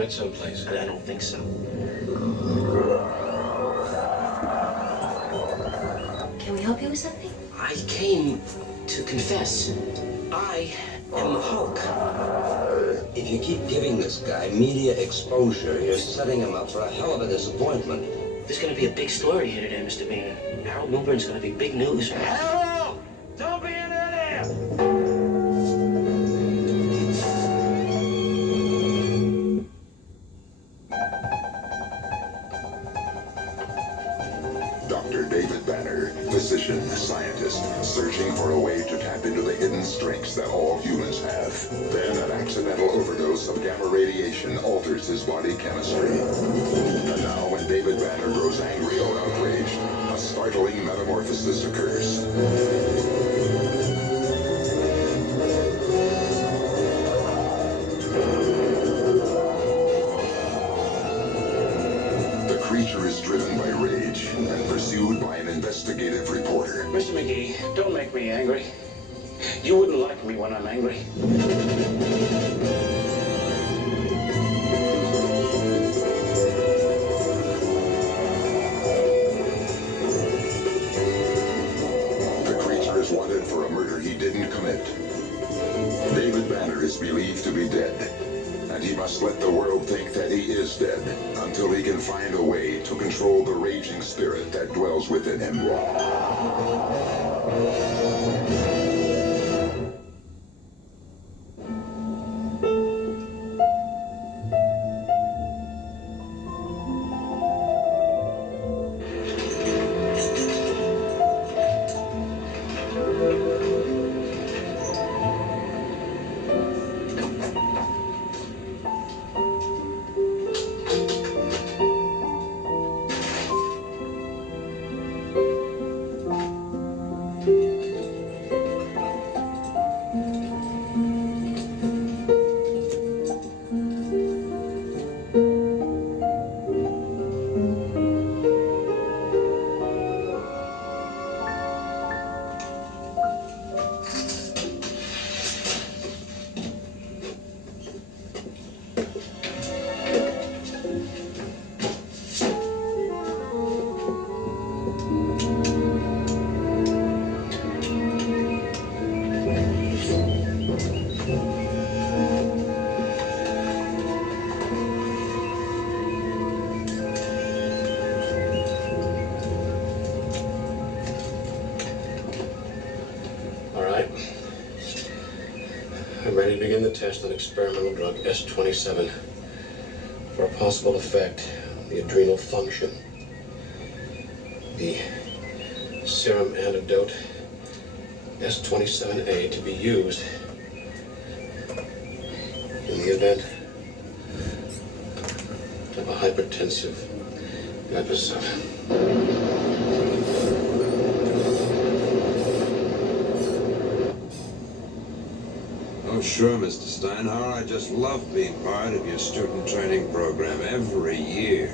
right someplace. I don't think so. Can we help you with something? I came to confess. I am the Hulk. If you keep giving this guy media exposure, you're setting him up for a hell of a disappointment. There's gonna be a big story here today, Mr. Boehner. Harold Milburn's gonna be big news. Harold! Don't be an idiot! Dr. David Banner, physician, scientist, searching for a way to tap into the hidden strengths that all humans have. Then an accidental overdose of gamma radiation alters his body chemistry. And now when David Banner grows angry or outraged, a startling metamorphosis occurs. The creature is driven by rage and pursued by an investigative reporter. Mr. McGee, don't make me angry. You wouldn't like me when I'm angry. The creature is wanted for a murder he didn't commit. David Banner is believed to be dead, and he must let the world think that he is dead until he can find a way to control the raging spirit that dwells within him. All right. I'm ready to begin the test on experimental drug S27 for a possible effect on the adrenal function. The serum antidote S27A to be used in the event of a hypertensive episode. Oh, sure, Mr. Steinhauer. I just love being part of your student training program every year.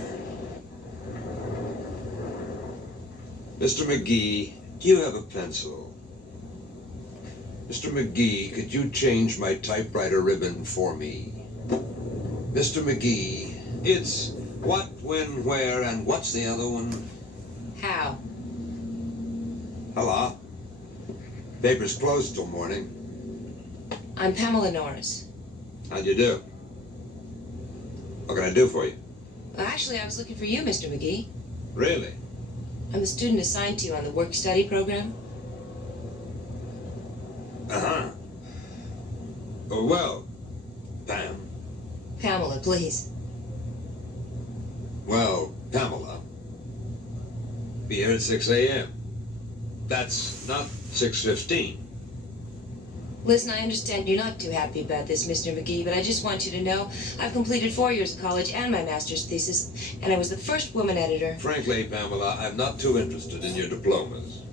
Mr. McGee, do you have a pencil? Mr. McGee, could you change my typewriter ribbon for me? Mr. McGee, it's what, when, where, and what's the other one? How? Hello? Paper's closed till morning. I'm Pamela Norris. How'd you do? What can I do for you? Well, actually, I was looking for you, Mr. McGee. Really? I'm the student assigned to you on the work-study program. Uh-huh. Oh, well, Pam. Pamela, please. Well, Pamela. Be here at 6 a.m. That's not 6:15. Listen, I understand you're not too happy about this, Mr. McGee, but I just want you to know I've completed 4 years of college and my master's thesis, and I was the first woman editor. Frankly, Pamela, I'm not too interested in your diplomas.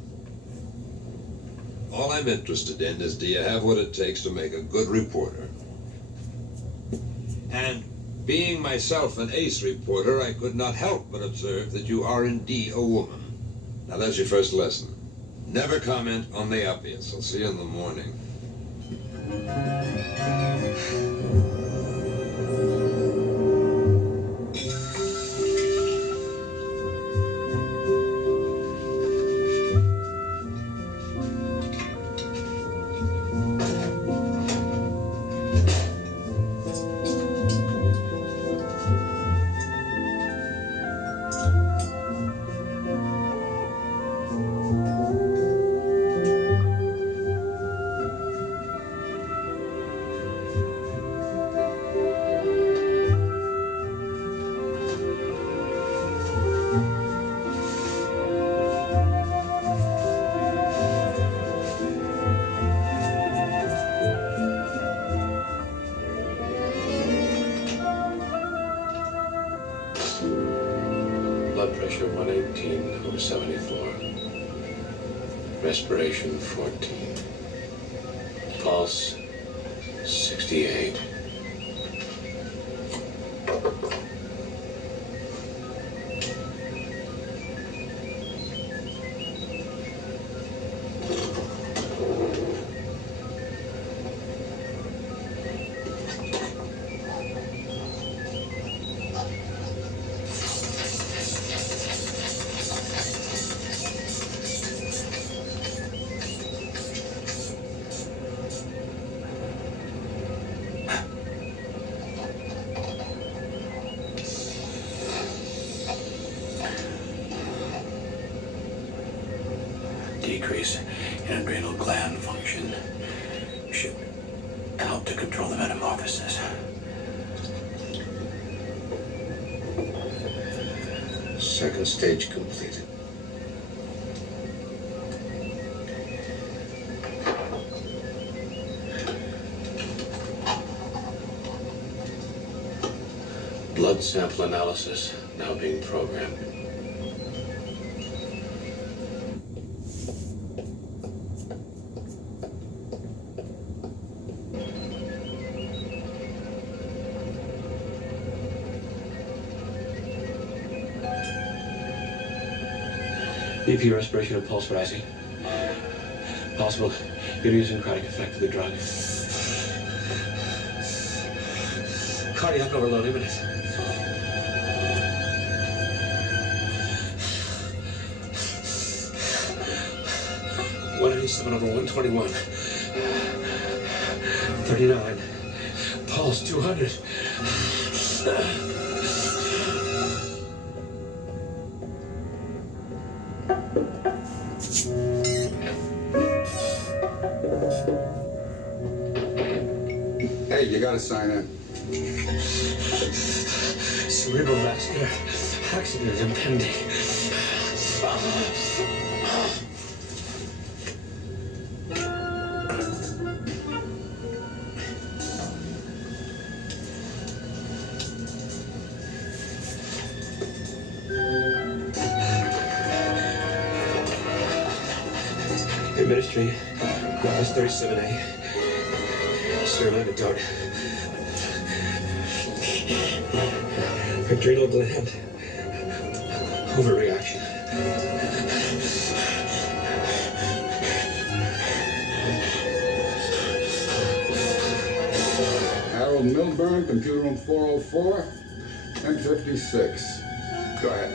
All I'm interested in is, do you have what it takes to make a good reporter? And being myself an ace reporter, I could not help but observe that you are indeed a woman. Now that's your first lesson. Never comment on the obvious. I'll see you in the morning. Blood pressure 118/74. Respiration 14. Pulse 68. Decrease in adrenal gland function should help to control the metamorphosis. Second stage completed. Blood sample analysis now being programmed. BP, respiration, and pulse rising. Possible idiosyncratic effect of the drug. Cardiac overload imminent. (187/121). 39. Pulse 200. Hey, you gotta sign in. Cerebral vascular accident impending. Administering S37A. Serum antidote. Adrenal gland. Overreaction. Harold Milburn, computer room 404, 1056. Go ahead.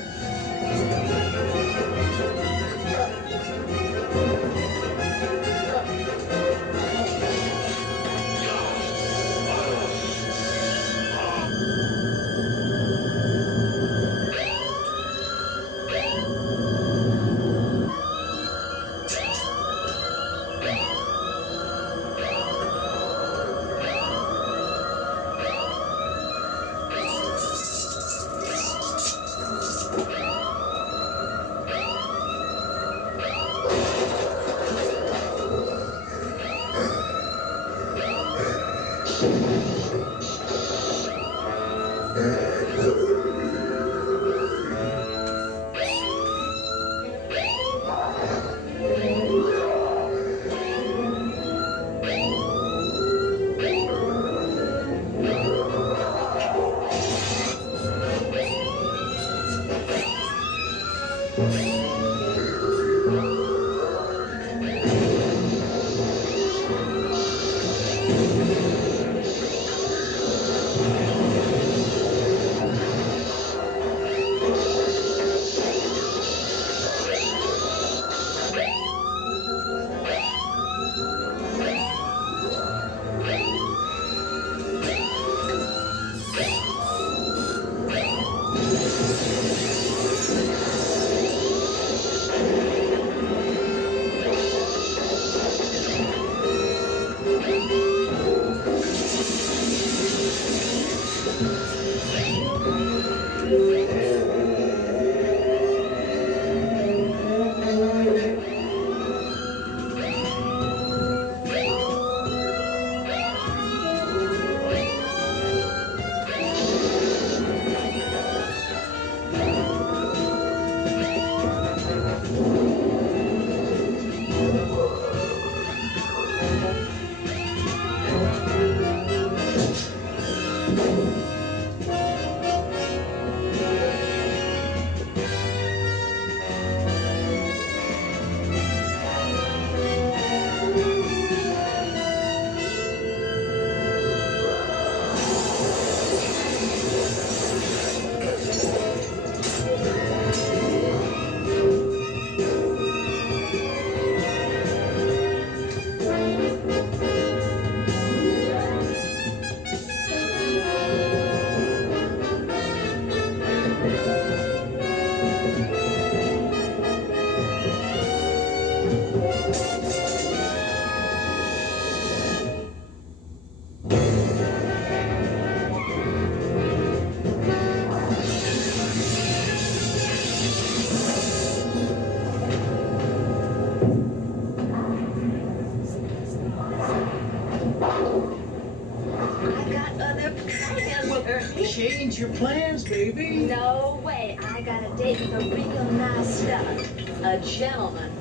plans, baby. No way. I got a date with a real nice fella. A gentleman.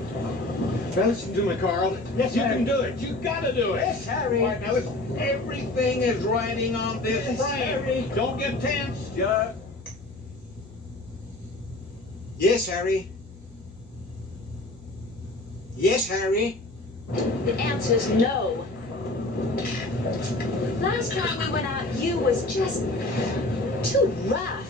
Now listen to me, Carl. Yes, you Harry. can do it. You gotta do it. Yes, Harry. All right, now listen. Everything is riding on this Yes, frame. Harry. Don't get tense. Yes, Harry. Yes, Harry. The answer's no. Last time we went out, you was just too rough.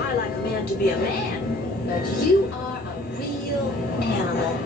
I like a man to be a man, but you are a real animal.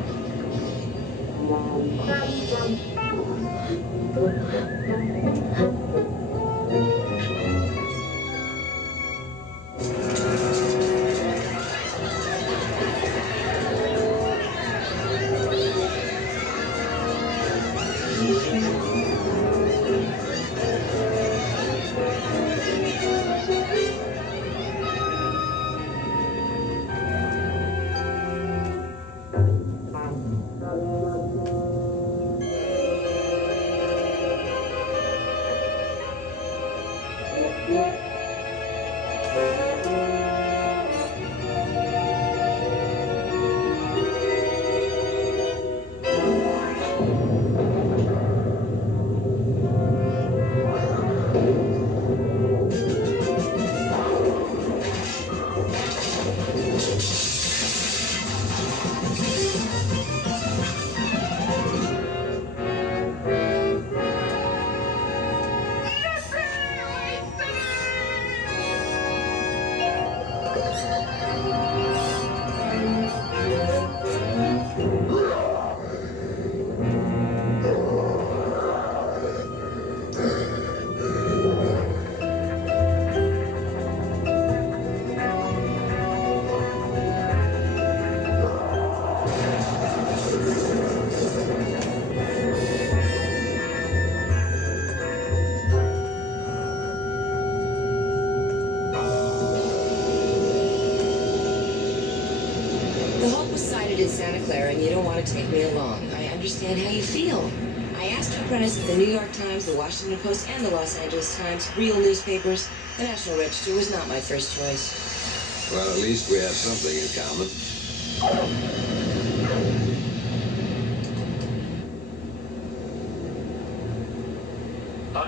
The Hulk was sighted in Santa Clara, and you don't want to take me along. I understand how you feel. I asked to apprentice at the New York Times, the Washington Post, and the Los Angeles Times, real newspapers. The National Register was not my first choice. Well, at least we have something in common.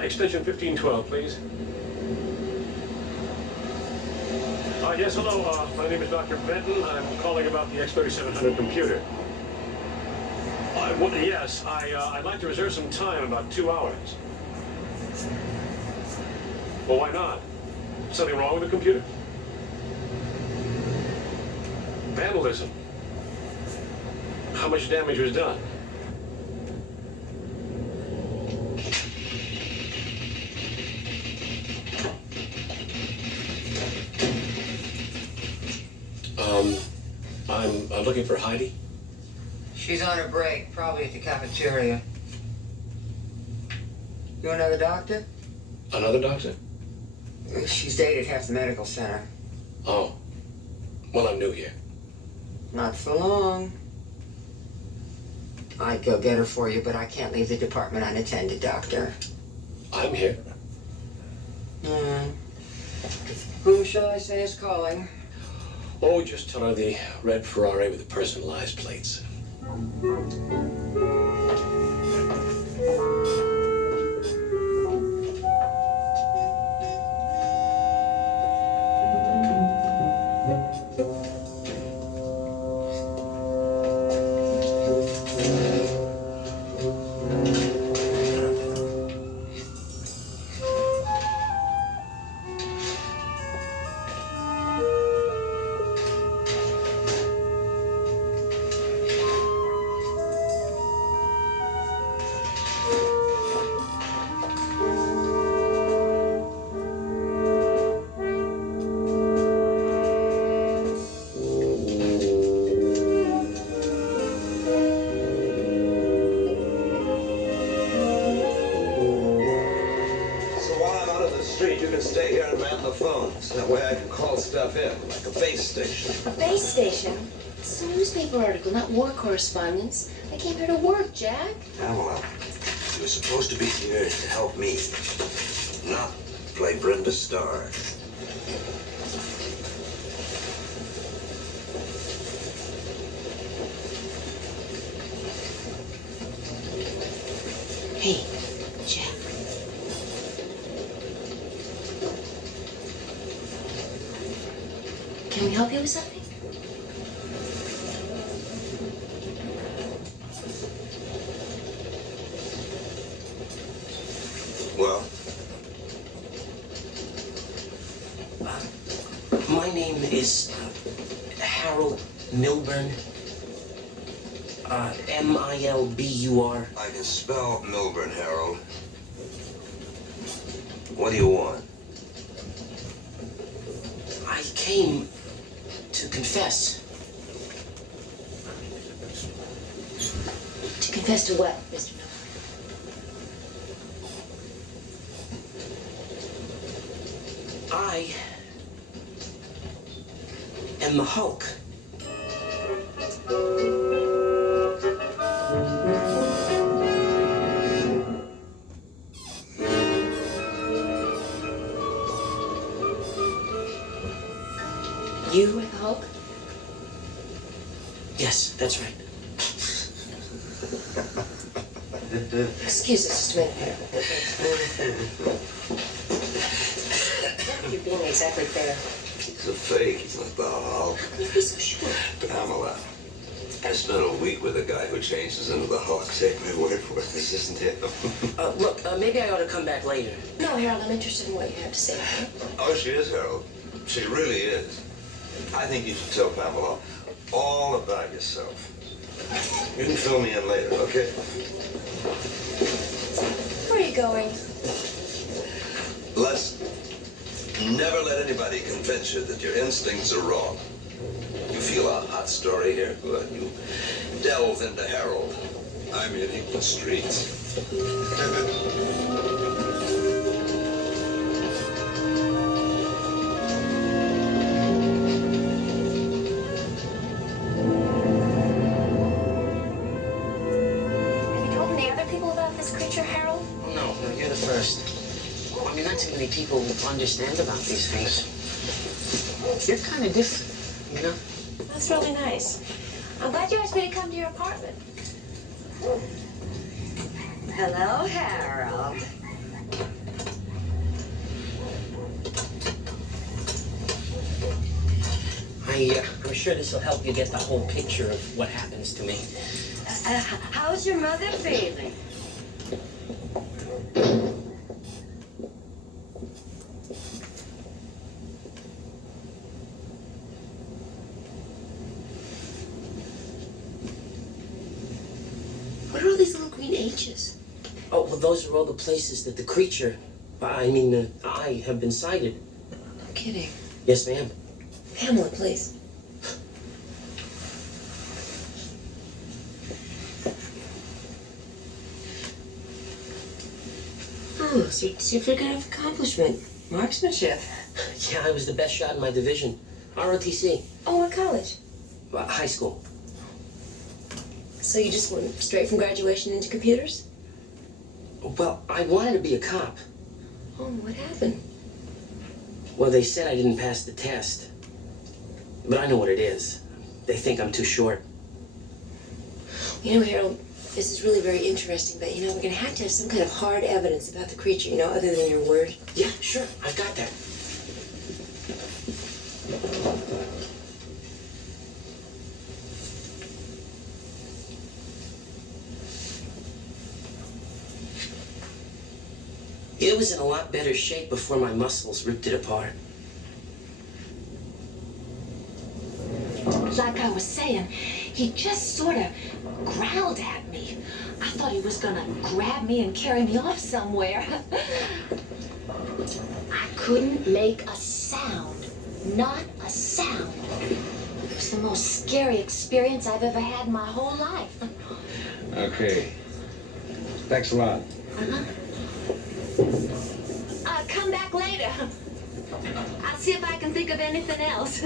Extension 1512, please. Yes, hello. My name is Dr. Benton. I'm calling about the X3700 computer. Yes, I'd like to reserve some time, about 2 hours. Well, why not? Something wrong with the computer? Vandalism. How much damage was done? I'm looking for Heidi. She's on her break, probably at the cafeteria. You another doctor? Another doctor? She's dated half the medical center. Oh. Well, I'm new here. Not for long. I'd go get her for you, but I can't leave the department unattended, Doctor. I'm here. Who shall I say is calling? Oh, just tell her the red Ferrari with the personalized plates. Stay here and man the phones. That way I can call stuff in, like a base station. A base station? It's a newspaper article, not war correspondence. I came here to work, Jack. Ah, well, you were supposed to be here to help me, not play Brenda Starr. Can we help you with something? Well, My name is Harold Milburn. Milbur. I can spell Milburn, Harold. What do you want? I came to confess. To confess to what, Mr. Miller? I am the Hulk. You are the Hulk? Yes, that's right. Excuse us just a minute. You're being exactly fair. He's a fake. He's not the Hulk. You'd be so sure. Pamela, I spent a week with a guy who changes into the Hulk. Take my word for it. This isn't him. Look, maybe I ought to come back later. No, Harold, I'm interested in what you have to say. Oh, she is, Harold. She really is. I think you should tell Pamela all about yourself. You can fill me in later, okay? Where are you going? Les, never let anybody convince you that your instincts are wrong. You feel a hot story here? Good. You delve into Harold. I'm in the streets. Have you told any other people about this creature, Harold? No, you're the first. I mean, not too many people understand about these things. You're kind of different, you know? That's really nice. I'm glad you asked me to come to your apartment. Hello, Harold. I'm sure this will help you get the whole picture of what happens to me. How's your mother feeling? What are all these little green H's? Oh, well, those are all the places that the creature, I have been sighted. No kidding. Yes, ma'am. Pamela, please. Oh, certificate of accomplishment. Marksmanship. Yeah, I was the best shot in my division. ROTC. Oh, what college? High school. So you just went straight from graduation into computers? Well, I wanted to be a cop. Oh, what happened? Well, they said I didn't pass the test. But I know what it is. They think I'm too short. You know, Harold, this is really very interesting, but, we're going to have some kind of hard evidence about the creature, other than your word. Yeah, sure. I've got that. It was in a lot better shape before my muscles ripped it apart. Like I was saying, he just sort of growled at me. I thought he was gonna grab me and carry me off somewhere. I couldn't make a sound. Not a sound. It was the most scary experience I've ever had in my whole life. Okay. Thanks a lot. Come back later. I'll see if I can think of anything else.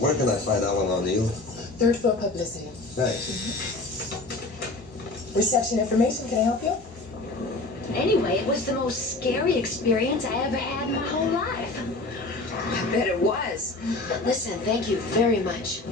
Where can I find Alan O'Neill? Third floor publicity. Thanks. Reception information, can I help you? Anyway, it was the most scary experience I ever had in my whole life. bet it was. Listen, thank you very much.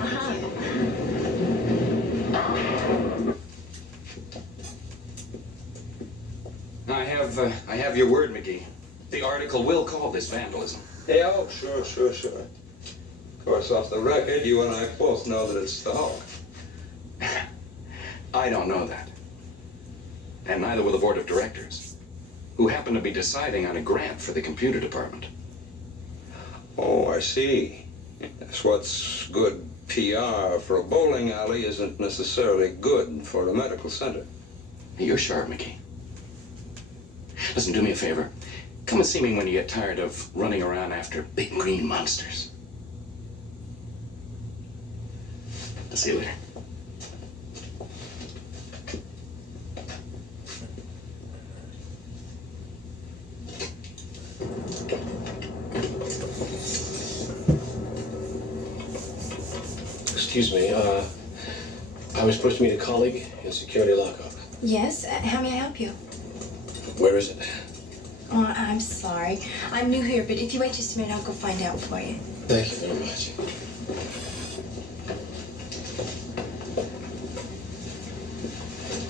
I have your word, McGee. The article will call this vandalism. Yeah, oh, sure. Of course, off the record, you and I both know that it's the Hulk. I don't know that. And neither will the board of directors, who happen to be deciding on a grant for the computer department. Oh, I see. That's what's good PR for a bowling alley isn't necessarily good for a medical center. You're sharp, McGee. Listen, do me a favor. Come and see me when you get tired of running around after big green monsters. I'll see you later. Excuse me, I was supposed to meet a colleague in security lockup. Yes, how may I help you? Where is it? Oh, I'm sorry. I'm new here, but if you wait just a minute, I'll go find out for you. Thank you very much.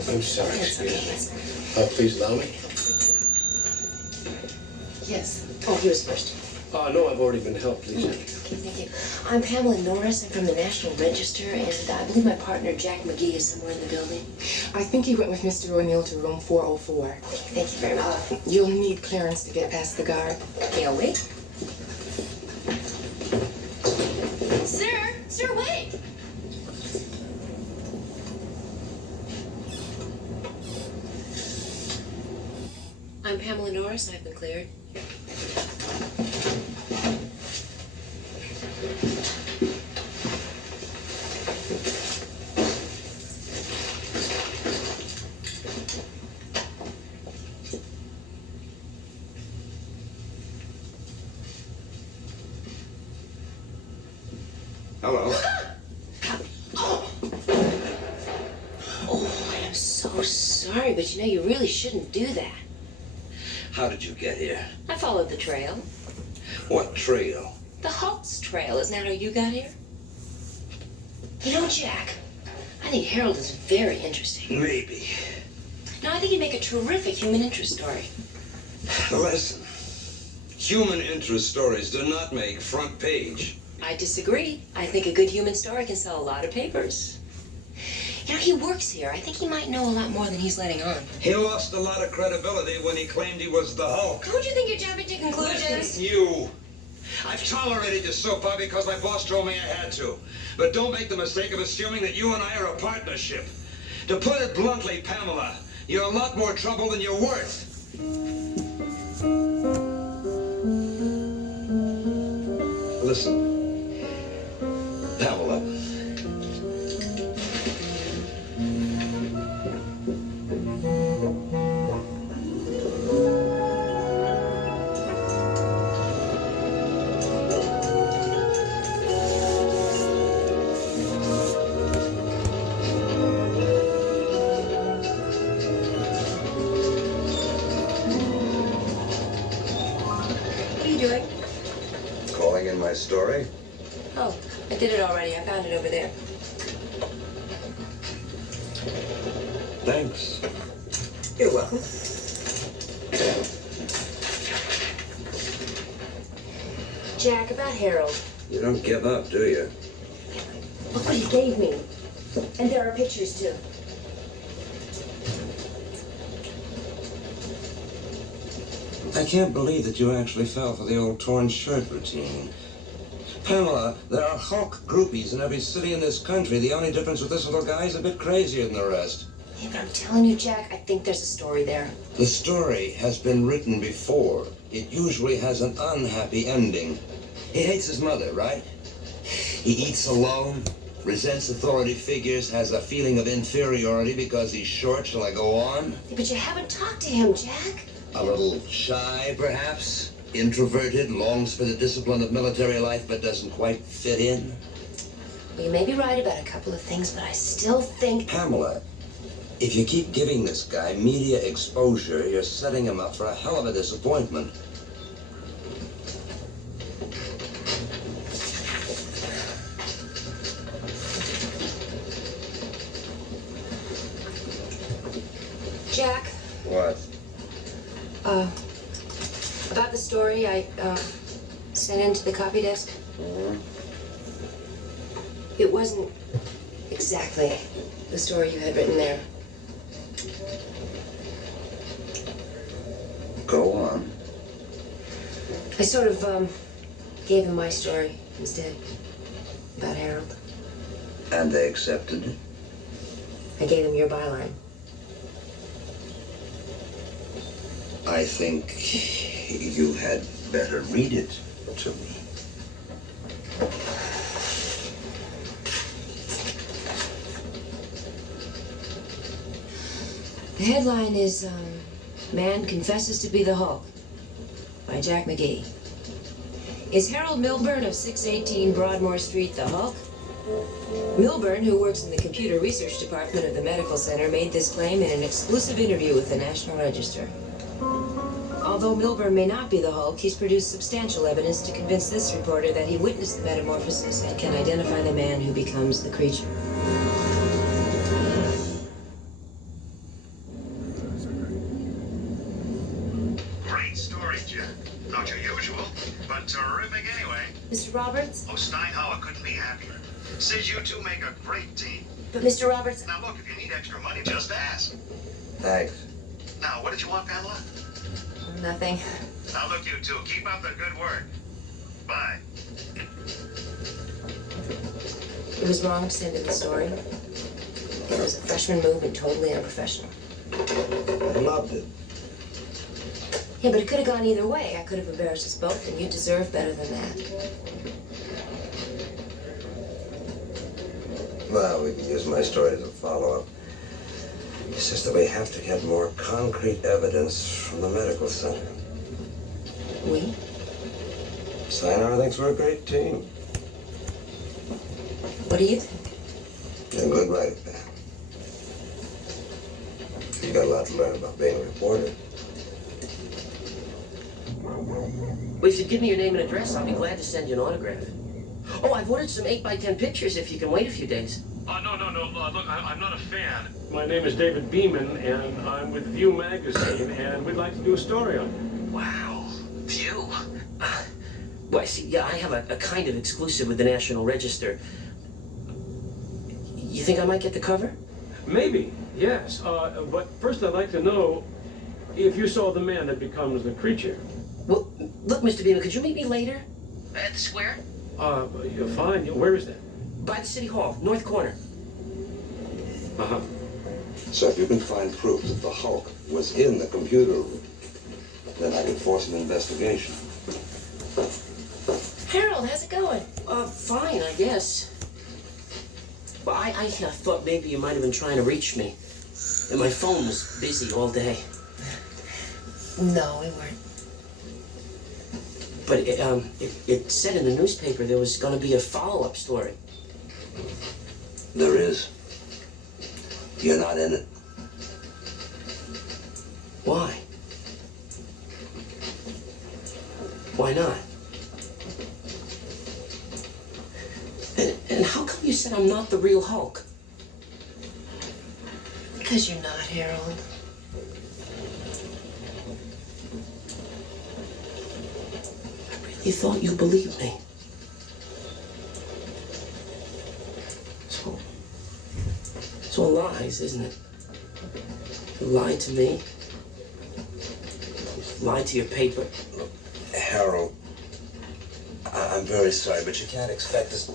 I'm sorry, excuse me. Please allow me. Yes. Oh, he was first. No, I've already been helped, please. Okay, thank you. I'm Pamela Norris. I'm from the National Register, and I believe my partner, Jack McGee, is somewhere in the building. I think he went with Mr. O'Neill to room 404. Thank you very much. You'll need clearance to get past the guard. Okay, I'll wait. Sir! Sir, wait! I'm Pamela Norris. I've been cleared. Hello. Oh, I am so sorry, but you know, you really shouldn't do that. How did you get here? I followed the trail. What trail? The Hulk's trail. Isn't that how you got here? You know, Jack, I think Harold is very interesting. Maybe. No, I think he'd make a terrific human interest story. Listen, human interest stories do not make front page. I disagree. I think a good human story can sell a lot of papers. You know, he works here. I think he might know a lot more than he's letting on. He lost a lot of credibility when he claimed he was the Hulk. Don't you think you're jumping to conclusions? Listen, you. I've tolerated your soap opera because my boss told me I had to. But don't make the mistake of assuming that you and I are a partnership. To put it bluntly, Pamela, you're a lot more trouble than you're worth. Listen, Pamela. What are you doing? Calling in my story? Oh, I did it already. I found it over there. Thanks. You're welcome. Jack, about Harold. You don't give up, do you? Look what he gave me. And there are pictures, too. I can't believe that you actually fell for the old torn shirt routine. Pamela, there are Hulk groupies in every city in this country. The only difference with this little guy is a bit crazier than the rest. Yeah, but I'm telling you, Jack, I think there's a story there. The story has been written before. It usually has an unhappy ending. He hates his mother, right? He eats alone, resents authority figures, has a feeling of inferiority because he's short. Shall I go on? But you haven't talked to him, Jack. A little shy, perhaps? Introverted, longs for the discipline of military life, but doesn't quite fit in? Well, you may be right about a couple of things, but I still think... Pamela, if you keep giving this guy media exposure, you're setting him up for a hell of a disappointment. Jack, What? about the story I sent into the copy desk. It wasn't exactly the story you had written there. Go on. I sort of gave him my story instead about Harold. And they accepted it? I gave him your byline. I think you had better read it to me. The headline is Man Confesses to be the Hulk by Jack McGee. Is Harold Milburn of 618 Broadmoor Street the Hulk? Milburn, who works in the computer research department of the medical center, made this claim in an exclusive interview with the National Register. Although Milburn may not be the Hulk, he's produced substantial evidence to convince this reporter that he witnessed the metamorphosis and can identify the man who becomes the creature. Great story, Jack. Not your usual, but terrific anyway. Mr. Roberts? Oh, Steinhauer couldn't be happier. Says you two make a great team. But Mr. Roberts... Now look, if you need extra money, just ask. Thanks. Now, what did you want, Pamela? Nothing. Now look, you two, keep up the good work. Bye. It was wrong to send in the story. It was a freshman move and totally unprofessional. I loved it. Yeah, but it could have gone either way. I could have embarrassed us both, and you deserve better than that. Well, we could use my story as a follow-up. It's just that we have to get more concrete evidence from the medical center. We? Steinhauer thinks we're a great team. What do you think? You're a good writer, Pam. You got a lot to learn about being a reporter. Well, if you'd give me your name and address, I'll be glad to send you an autograph. Oh, I've ordered some 8x10 pictures if you can wait a few days. No. Look, I'm not a fan. My name is David Beeman, and I'm with View magazine, and we'd like to do a story on you. Wow. View? Well, see, yeah, I have a kind of exclusive with the National Register. You think I might get the cover? Maybe, yes. But first I'd like to know if you saw the man that becomes the creature. Well, look, Mr. Beeman, could you meet me later? At the square? You're fine. Where is that? By the City Hall, north corner. Uh-huh. So if you can find proof that the Hulk was in the computer room, then I can force an investigation. Harold, how's it going? Fine, I guess. Well, I thought maybe you might have been trying to reach me. And my phone was busy all day. No, we weren't. But it said in the newspaper there was going to be a follow-up story. There is. You're not in it. Why? Why not? And how come you said I'm not the real Hulk? Because you're not, Harold. I really thought you believed me. It's all lies, isn't it? You lied to me. You lied to your paper. Harold, I'm very sorry, but you can't expect us.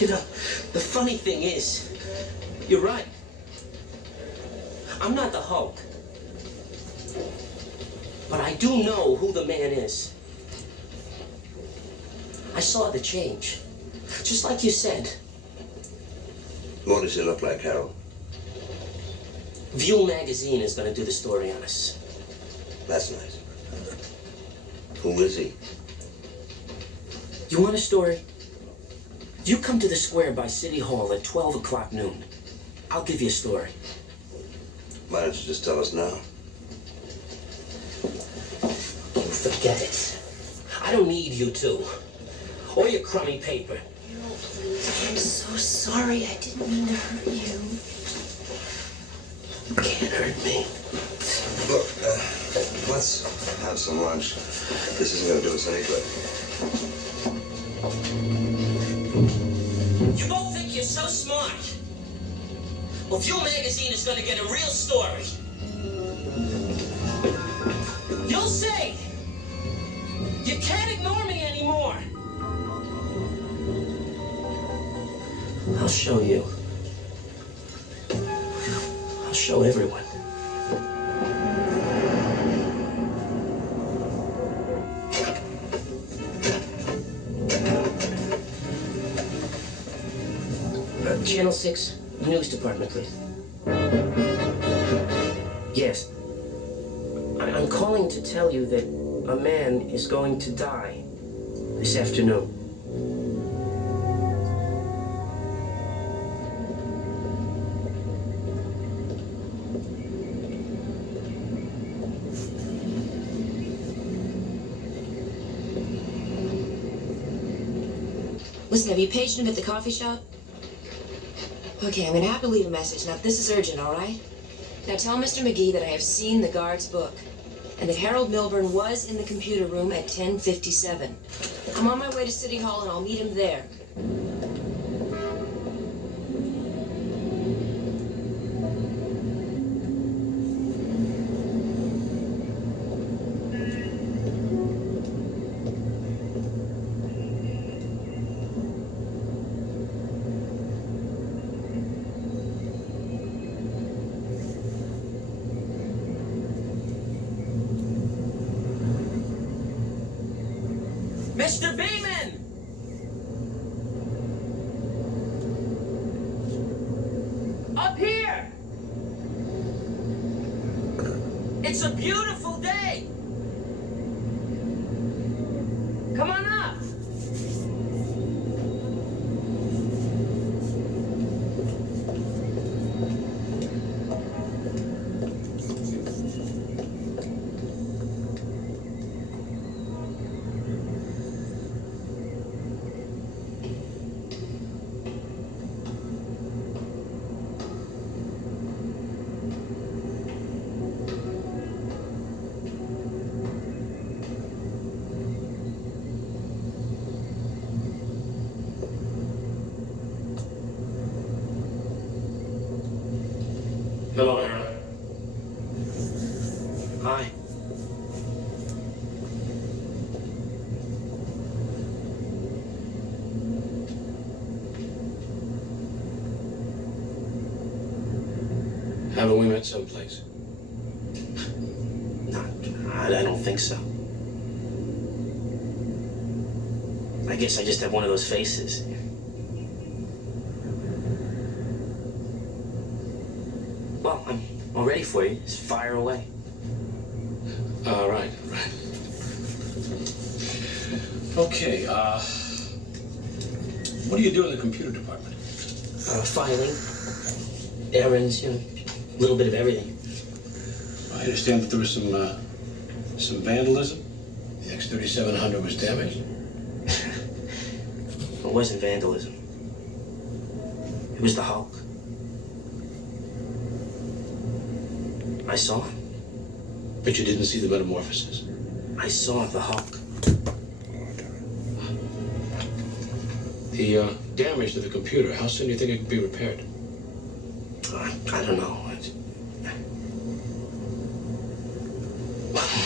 You know, the funny thing is, you're right. I'm not the Hulk. But I do know who the man is. I saw the change. Just like you said. What does he look like, Harold? View magazine is going to do the story on us. That's nice. Who is he? You want a story? You come to the square by City Hall at 12 o'clock noon. I'll give you a story. Why don't you just tell us now? Forget it. I don't need you two. Or your crummy paper. Please, I'm so sorry. I didn't mean to hurt you. You can't hurt me. Look, let's have some lunch. This isn't going to do us any good. You both think you're so smart. Well, View magazine is going to get a real story. You'll see. You can't ignore me anymore. I'll show you. I'll show everyone. Channel 6, News Department, please. Yes. I'm calling to tell you that a man is going to die this afternoon. Listen, have you paged him at the coffee shop? Okay, I'm gonna have to leave a message. Now, this is urgent, all right? Now, tell Mr. McGee that I have seen the guard's book, and that Harold Milburn was in the computer room at 10:57. I'm on my way to City Hall, and I'll meet him there. Mr. Beeman! Up here! It's a beautiful day! Come on up! Hello, Harold. Hi. Haven't we met someplace? No, I don't think so. I guess I just have one of those faces. Well, I'm all ready for you. Just fire away. Right. Okay, what do you do in the computer department? Filing, errands, a little bit of everything. I understand that there was some vandalism. The X-3700 was damaged. It wasn't vandalism. It was the Hulk. I saw him. But you didn't see the metamorphosis? I saw the Hulk. The damage to the computer, how soon do you think it can be repaired? I don't know.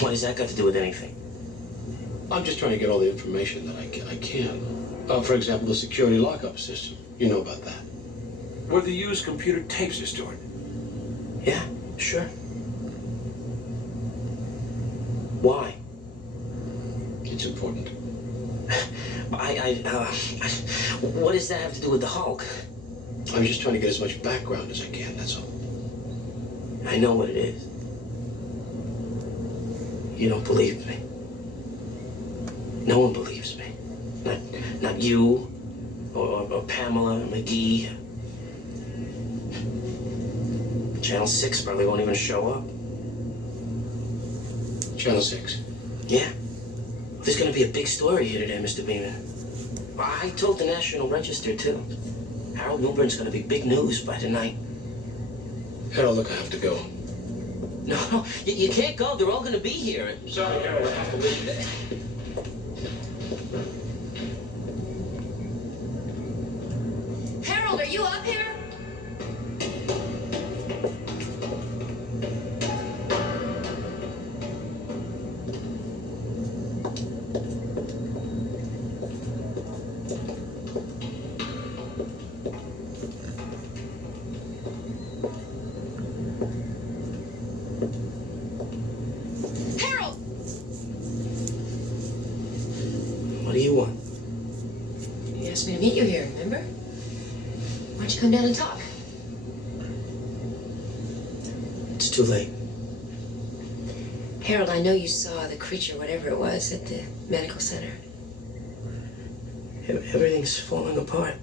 What has that got to do with anything? I'm just trying to get all the information that I can. For example, the security lockup system. You know about that. Where the used computer tapes are stored. Yeah, sure. Why? It's important. What does that have to do with the Hulk? I'm just trying to get as much background as I can, that's all. I know what it is. You don't believe me. No one believes me. Not you, or Pamela, or McGee. Channel 6 probably won't even show up. Channel 6? Yeah. There's gonna be a big story here today, Mr. Beeman. I told the National Register, too. Harold Milburn's gonna be big news by tonight. Harold, look, I have to go. No, you can't go. They're all gonna be here. Sorry, Harold, I have to leave. Harold, are you up here? Harold! What do you want? You asked me to meet you here, remember? Why don't you come down and talk? It's too late. Harold, I know you saw the creature, whatever it was, at the medical center. Everything's falling apart.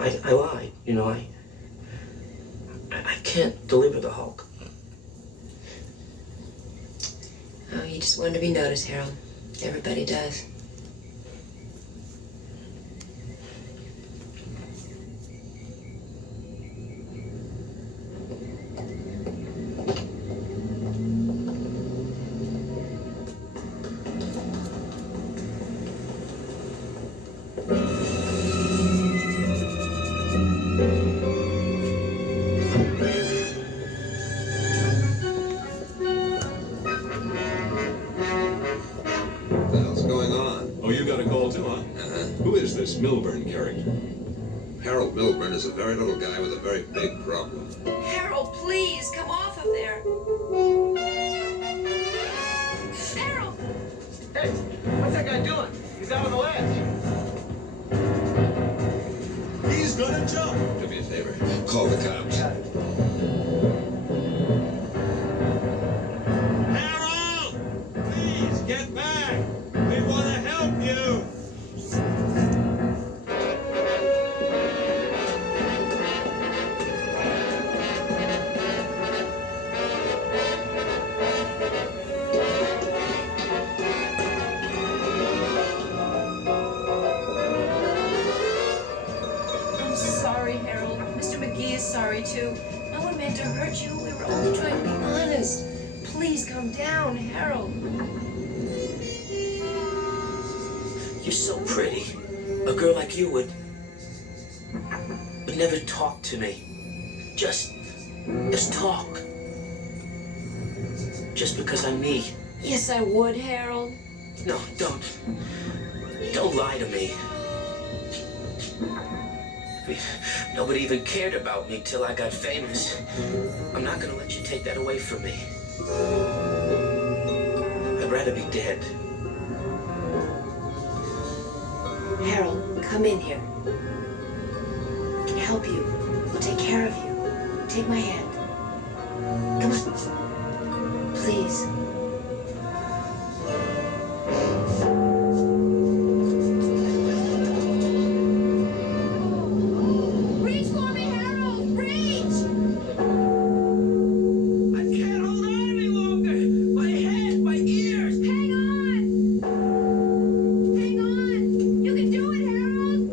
I lied, you know, I can't deliver the Hulk. Oh, you just wanted to be noticed, Harold. Everybody does. What the hell's going on? Oh, you got a call too, huh? Uh-huh. Who is this Milburn character? Harold Milburn is a very little guy with a very big problem. Harold, please, come off of there. Harold! Hey, what's that guy doing? He's out on the ledge. He's gonna jump. Do me a favor. Call the cops. Harold! Please, get back! We want to help you! I'm sorry, Harold. Mr. McGee is sorry, too. No one meant to hurt you. We were only trying to be honest. Please come down, Harold. You're so pretty. A girl like you would never talk to me. Just talk. Just because I'm me. Yes, I would, Harold. No, don't. Don't lie to me. Nobody even cared about me till I got famous. I'm not gonna let you take that away from me. I'd rather be dead. Harold, come in here. I can help you. We'll take care of you. Take my hand. Come on. Please. Reach for me, Harold! Reach! I can't hold on any longer. My head, my ears. Hang on! Hang on! You can do it, Harold!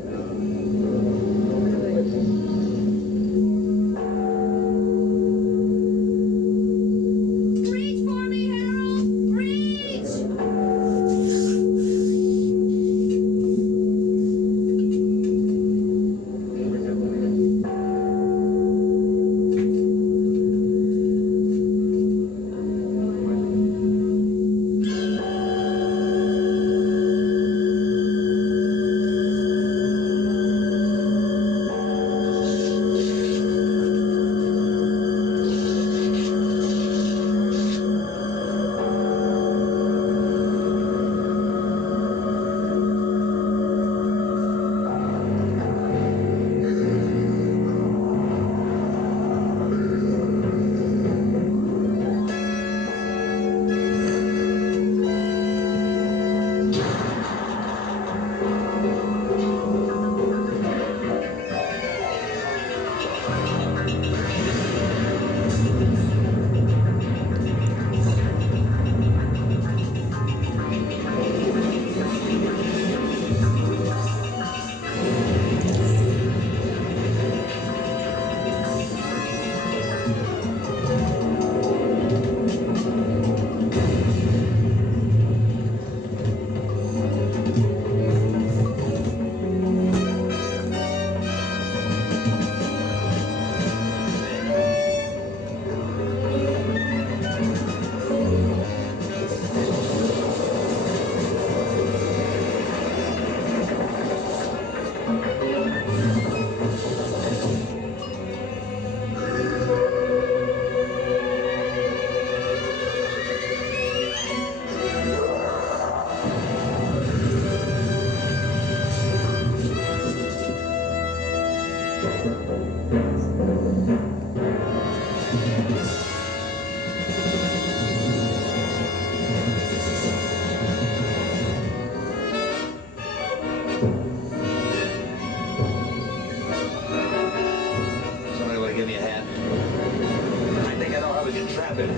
happen.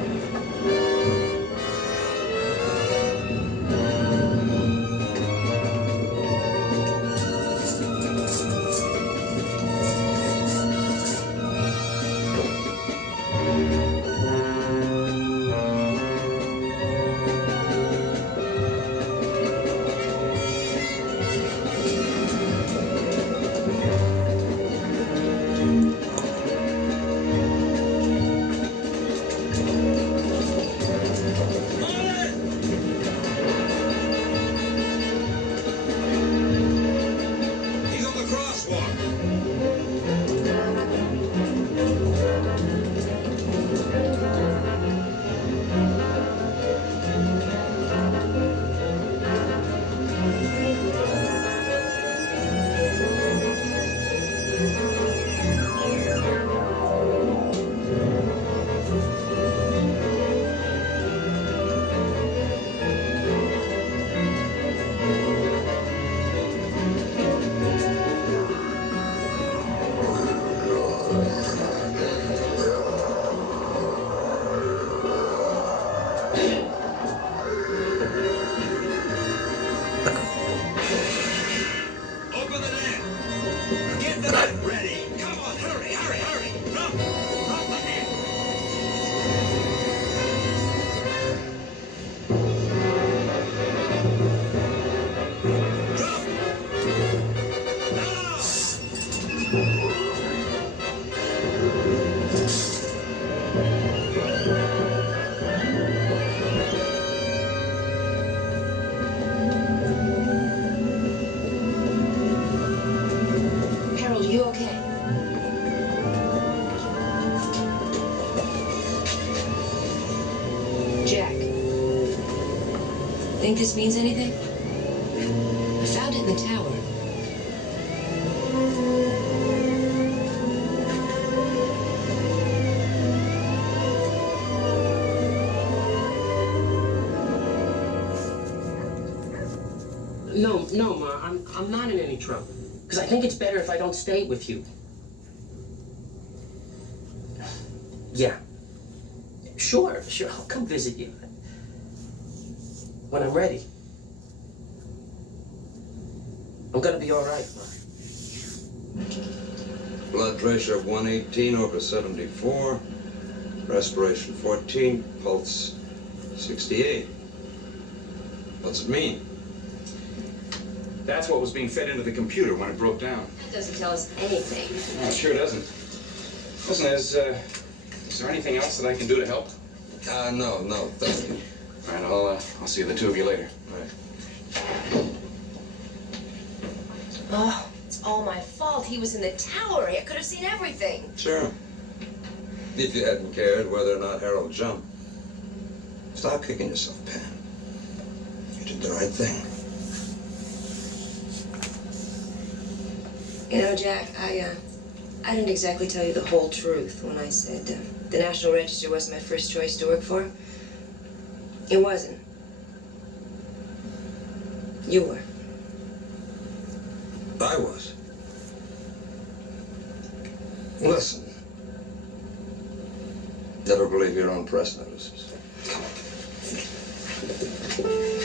He's on the crosswalk. Open the net. Get the net ready. Come on, hurry, hurry, hurry. Drop the net. Drop. Harold, you okay? Jack. Think this means anything? I found it in the tower. No, Ma, I'm not in any trouble. Because I think it's better if I don't stay with you. Yeah. Sure, I'll come visit you. When I'm ready. I'm gonna be all right, Ma. Blood pressure of 118/74, respiration 14, pulse 68. What's it mean? That's what was being fed into the computer when it broke down. That doesn't tell us anything. No, it sure doesn't. Listen, is there anything else that I can do to help? No, thank you. All right, I'll see the two of you later. All right. Oh, it's all my fault. He was in the tower. I could have seen everything. Sure. If you hadn't cared whether or not Harold jumped. Stop kicking yourself, Pam. You did the right thing. You know, Jack, I didn't exactly tell you the whole truth when I said the National Register wasn't my first choice to work for. It wasn't. You were. I was. Listen. Never believe your own press notices. Come on.